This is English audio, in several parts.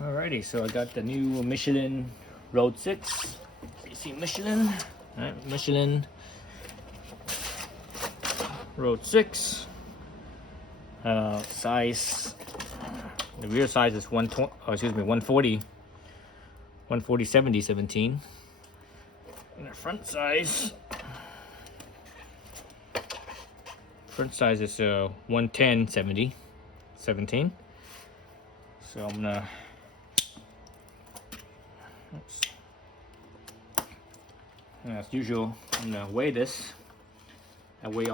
Alrighty, so I got the new Michelin Road 6. You see Michelin? Alright, Michelin Road 6. Size, the rear size is 140 70 17. And the front size is 110 70 17. So I'm gonna as usual, I'm gonna weigh this. I weigh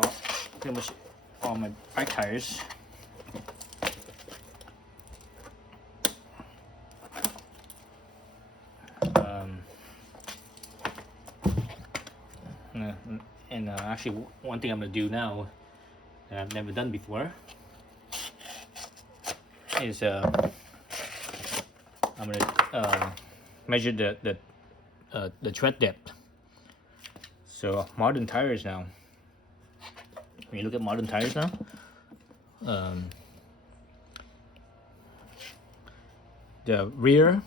pretty much all my bike tires. Actually, one thing I'm gonna do now that I've never done before is I'm gonna measure the tread depth. So modern tires now. When you look at modern tires now, the rear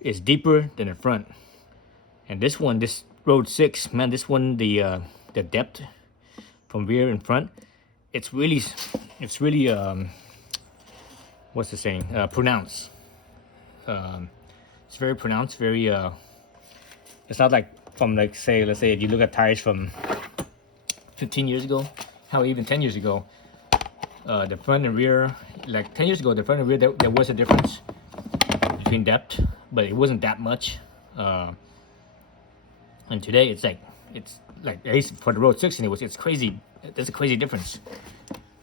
is deeper than the front, and this Road 6, man, this one the depth from rear and front, it's really what's the saying? Pronounced. It's very pronounced. Very it's not like from let's say if you look at tires from 15 years ago, how even 10 years ago, the front and rear, like 10 years ago, the front and rear, there was a difference between depth, but it wasn't that much. And today it's like at least for the Road 6 anyways, it's crazy. There's a crazy difference.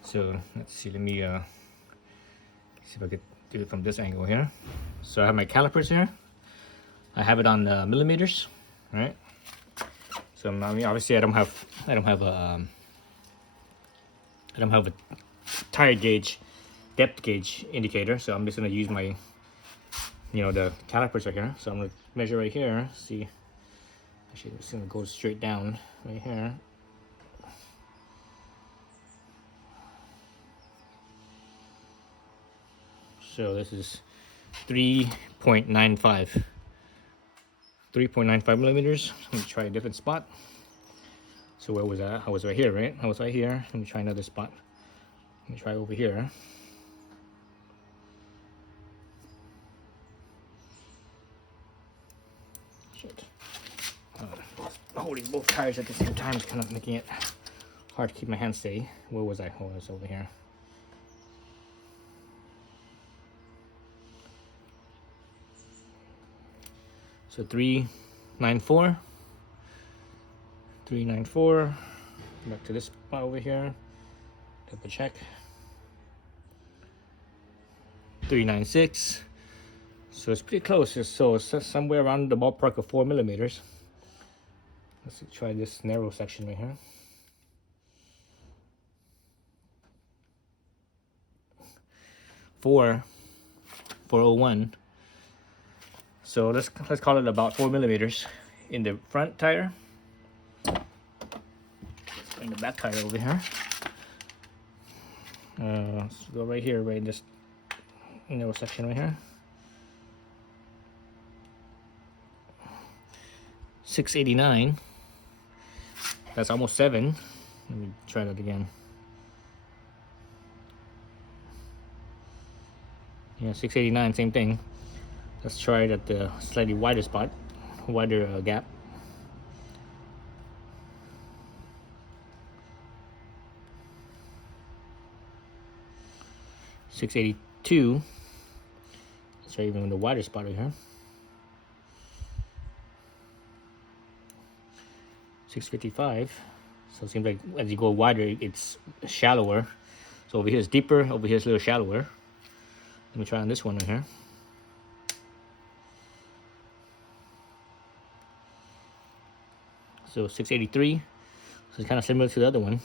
So let's see, let me see if I could do it from this angle here. So I have my calipers here. I have it on millimeters, right? So I mean, obviously I don't have a tire gauge, depth gauge indicator. So I'm just gonna use my, the calipers right here. So I'm gonna measure right here. See, actually it's gonna go straight down right here. So this is 3.95 millimeters. Let me try a different spot. So where was that? I was right here, right? I was right here. Let me try another spot. Let me try over here. Shit. Holding both tires at the same time is kind of making it hard to keep my hand steady. Where was I? Oh, it's over here. So 394. Back to this spot over here. Double check. 396. So it's pretty close. So it's somewhere around the ballpark of 4 millimeters. Let's try this narrow section right here. 401. So let's call it about 4 millimeters in the front tire. Bring the back tire over here. Let's go right here, right in this narrow section right here. 689. That's almost 7. Let me try that again. Yeah, 689, same thing. Let's try it at the slightly wider spot, wider gap. 682. Let's try even the wider spot right here. 655. So it seems like as you go wider, it's shallower. So over here is deeper, over here is a little shallower. Let me try on this one right here. So 683. So it's kind of similar to the other one.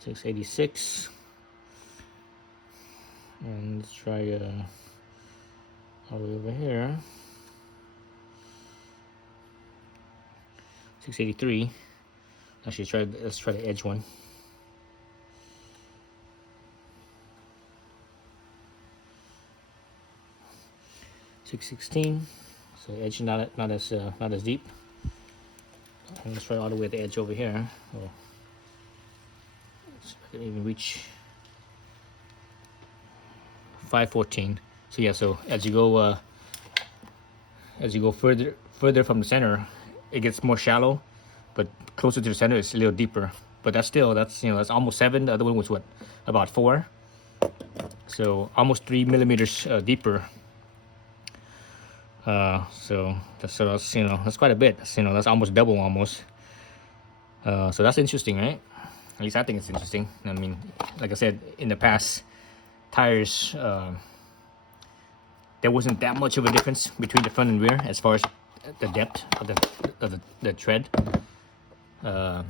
686. And let's try all the way over here. 683. Actually, let's try the edge one. 616. So edge not as deep. And let's try all the way at the edge over here. Oh, so I can even reach 514. So yeah, so as you go further from the center, it gets more shallow, but closer to the center it's a little deeper. But that's that's almost 7. The other one was what, about 4. So almost 3 millimeters deeper. So that's that's quite a bit. That's almost double almost. So that's interesting, right? At least I think it's interesting. I mean, like I said, in the past, tires, there wasn't that much of a difference between the front and rear as far as the depth of the tread. So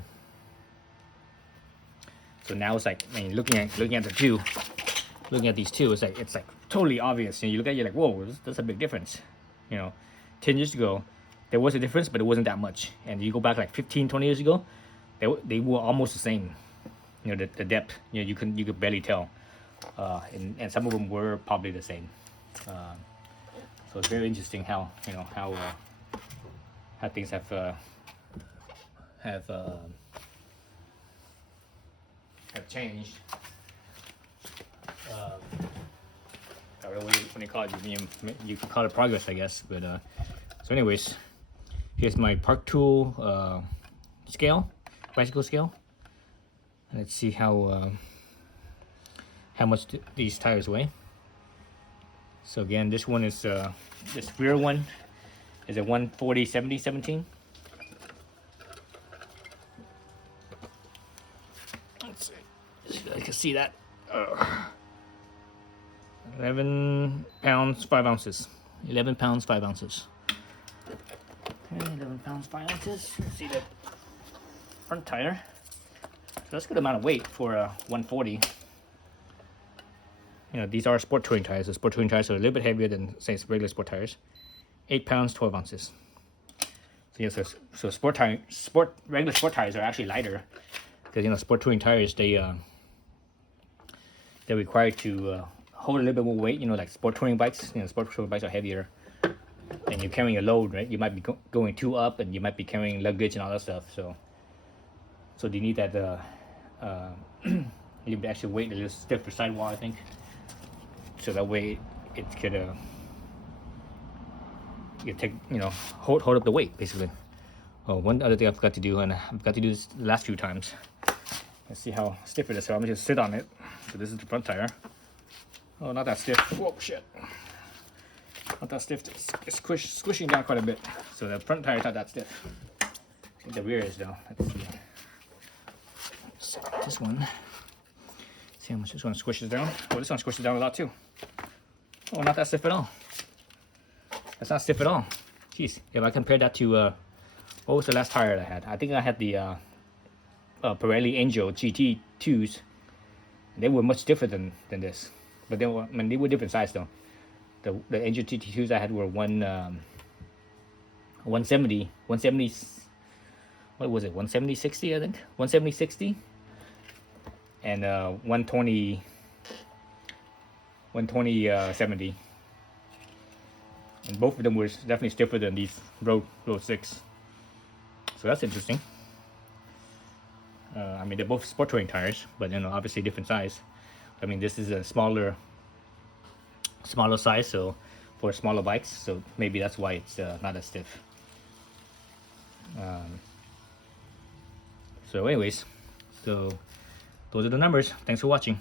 now it's like, I mean, looking at these two, it's like totally obvious. And you look at it, you're like, whoa, that's a big difference. 10 years ago, there was a difference, but it wasn't that much. And you go back like 15, 20 years ago, they were almost the same. The depth, you could barely tell. And some of them were probably the same. So it's very interesting how things have changed. I don't know what you call it. You can call it progress, I guess. But so, anyways, here's my Park Tool scale, bicycle scale. Let's see how much these tires weigh. So again, this one is this rear one is a 140 70 17. Let's see. I can see that. 11 pounds 5 ounces. 11 pounds 5 ounces. Okay, 11 pounds 5 ounces. See the front tire. So that's a good amount of weight for a 140. These are sport touring tires. The sport touring tires are a little bit heavier than, say, regular sport tires. 8 pounds 12 ounces. So yeah, so regular sport tires are actually lighter because sport touring tires they're required to hold a little bit more weight. Like sport touring bikes. Sport touring bikes are heavier, and you're carrying a load, right? You might be going 2 up, and you might be carrying luggage and all that stuff. So they need that you need to actually weight a little stiffer sidewall, I think. So that way it could you take hold up the weight basically. Oh, one other thing I forgot to do, and I forgot to do this the last few times. Let's see how stiff it is. So I'm gonna just sit on it. So this is the front tire. Oh, not that stiff. Whoa, shit. Not that stiff. It's squishing down quite a bit. So the front tire is not that stiff. I think the rear is though. Let's see. So this one. See how much this one squishes down. Oh, this one squishes down a lot too. Oh, not that stiff at all. That's not stiff at all. Jeez. If I compare that to what was the last tire that I had? I think I had the Pirelli Angel GT2s. They were much stiffer than this, but they were different size though. The Angel GT2s I had were 170. What was it? 170 60, I think. 170 60. And 120 70. And both of them were definitely stiffer than these Road 6. So that's interesting. I mean, they're both sport touring tires, but obviously different size. I mean, this is a smaller size, so for smaller bikes, so maybe that's why it's not as stiff. So anyways, so those are the numbers. Thanks for watching.